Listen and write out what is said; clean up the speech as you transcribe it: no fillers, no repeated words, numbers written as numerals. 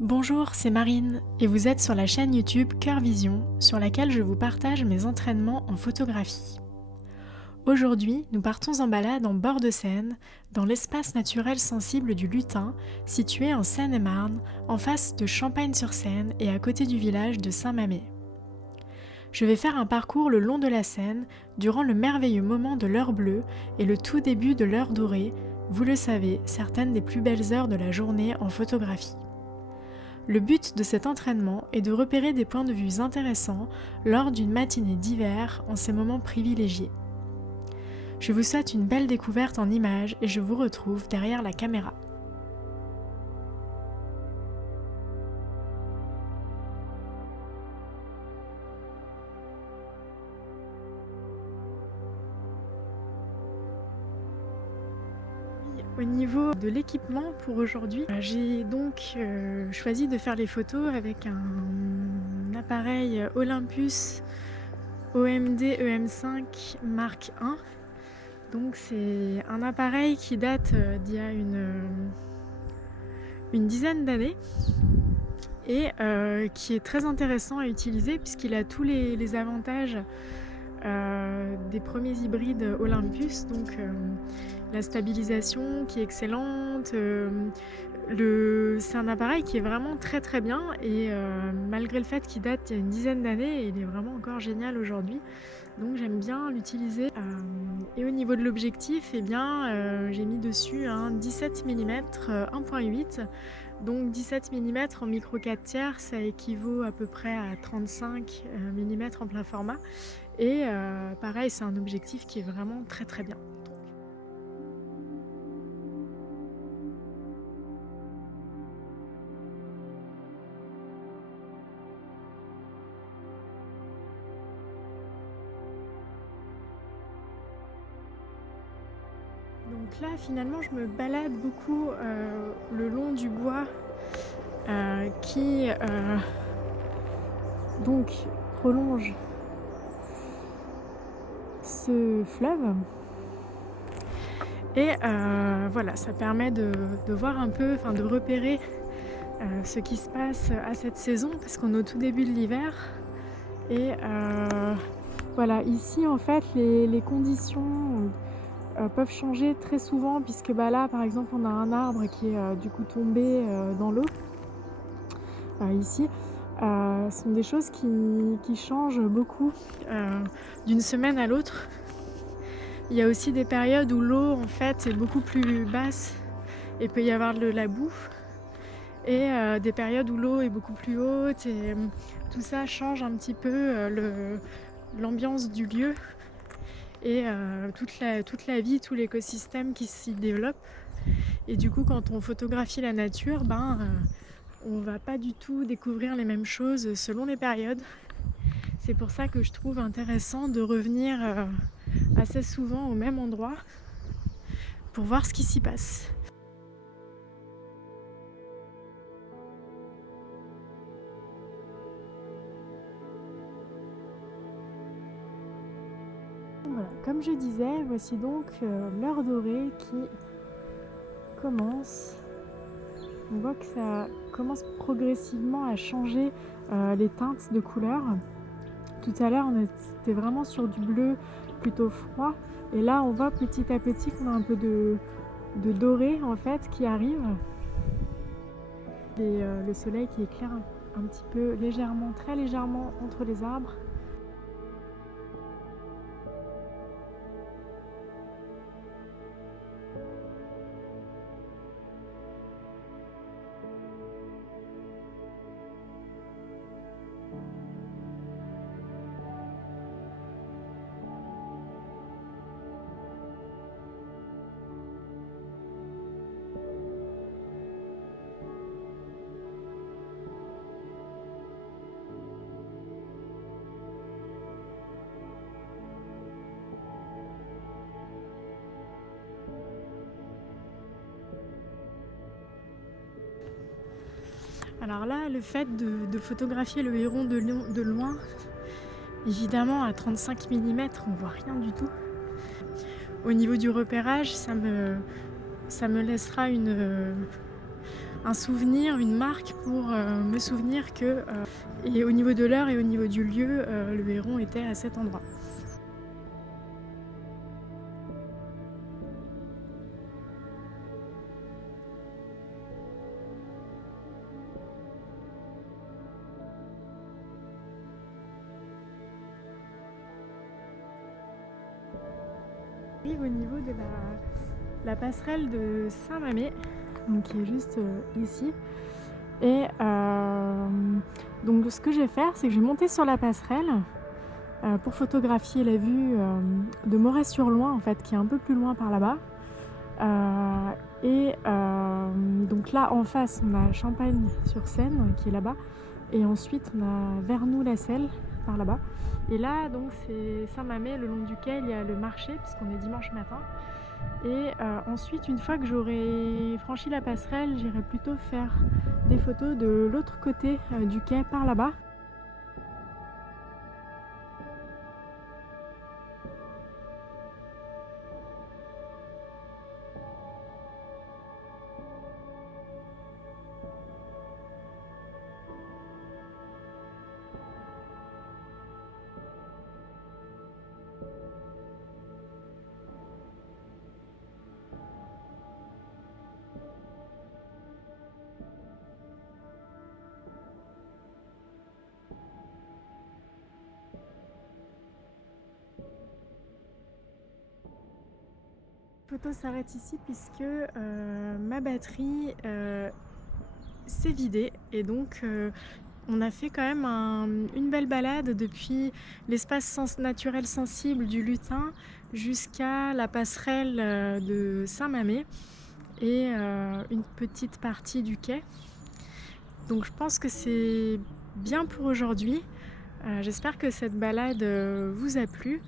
Bonjour, c'est Marine et vous êtes sur la chaîne YouTube Cœur Vision sur laquelle je vous partage mes entraînements en photographie. Aujourd'hui, nous partons en balade en bord de Seine, dans l'espace naturel sensible du Lutin, situé en Seine-et-Marne, en face de Champagne-sur-Seine et à côté du village de Saint-Mamet. Je vais faire un parcours le long de la Seine, durant le merveilleux moment de l'heure bleue et le tout début de l'heure dorée, vous le savez, certaines des plus belles heures de la journée en photographie. Le but de cet entraînement est de repérer des points de vue intéressants lors d'une matinée d'hiver en ces moments privilégiés. Je vous souhaite une belle découverte en images et je vous retrouve derrière la caméra. Au niveau de l'équipement pour aujourd'hui, j'ai donc choisi de faire les photos avec un appareil Olympus OMD EM5 Mark I. Donc c'est un appareil qui date d'il y a une dizaine d'années et qui est très intéressant à utiliser puisqu'il a tous les avantages des premiers hybrides Olympus, donc la stabilisation qui est excellente, c'est un appareil qui est vraiment très très bien et malgré le fait qu'il date d'il y a une dizaine d'années, il est vraiment encore génial aujourd'hui, donc j'aime bien l'utiliser. Et au niveau de l'objectif, eh bien, j'ai mis dessus un 17 mm 1.8. Donc 17 mm en micro 4 tiers, ça équivaut à peu près à 35 mm en plein format. Et pareil, c'est un objectif qui est vraiment très très bien. Donc là, finalement, je me balade beaucoup le long du bois qui donc prolonge ce fleuve. Et voilà, ça permet de voir un peu, de repérer ce qui se passe à cette saison, parce qu'on est au tout début de l'hiver. Et voilà, ici en fait, les conditions peuvent changer très souvent, puisque là par exemple on a un arbre qui est du coup tombé dans l'eau ici. Ce sont des choses qui changent beaucoup d'une semaine à l'autre. Il y a aussi des périodes où l'eau en fait est beaucoup plus basse et peut y avoir de la boue, et des périodes où l'eau est beaucoup plus haute, et tout ça change un petit peu l'ambiance du lieu et toute la vie, tout l'écosystème qui s'y développe. Et du coup, quand on photographie la nature, on va pas du tout découvrir les mêmes choses selon les périodes. C'est pour ça que je trouve intéressant de revenir assez souvent au même endroit pour voir ce qui s'y passe. Voilà, comme je disais, voici donc l'heure dorée qui commence. On voit que ça commence progressivement à changer les teintes de couleurs. Tout à l'heure, on était vraiment sur du bleu plutôt froid, et là on voit petit à petit qu'on a un peu de doré en fait qui arrive, et le soleil qui éclaire un petit peu légèrement, très légèrement entre les arbres. Alors là, le fait de photographier le héron de loin, évidemment à 35 mm, on voit rien du tout. Au niveau du repérage, ça me laissera un souvenir, une marque pour me souvenir que, et au niveau de l'heure et au niveau du lieu, le héron était à cet endroit. Au niveau de la passerelle de Saint-Mamet, donc qui est juste ici. Et donc ce que je vais faire, c'est que je vais monter sur la passerelle pour photographier la vue de Moret-sur-Loing, en fait, qui est un peu plus loin par là-bas. Donc là en face, on a Champagne-sur-Seine qui est là-bas, et ensuite on a Vernoux-la-Selle par là-bas. Et là, donc, c'est Saint-Mamet, le long duquel il y a le marché, puisqu'on est dimanche matin. Et ensuite, une fois que j'aurai franchi la passerelle, j'irai plutôt faire des photos de l'autre côté du quai par là-bas. La photo s'arrête ici puisque ma batterie s'est vidée, et donc on a fait quand même une belle balade depuis l'espace naturel sensible du Lutin jusqu'à la passerelle de Saint-Mamet et une petite partie du quai. Donc je pense que c'est bien pour aujourd'hui. J'espère que cette balade vous a plu.